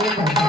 Gracias.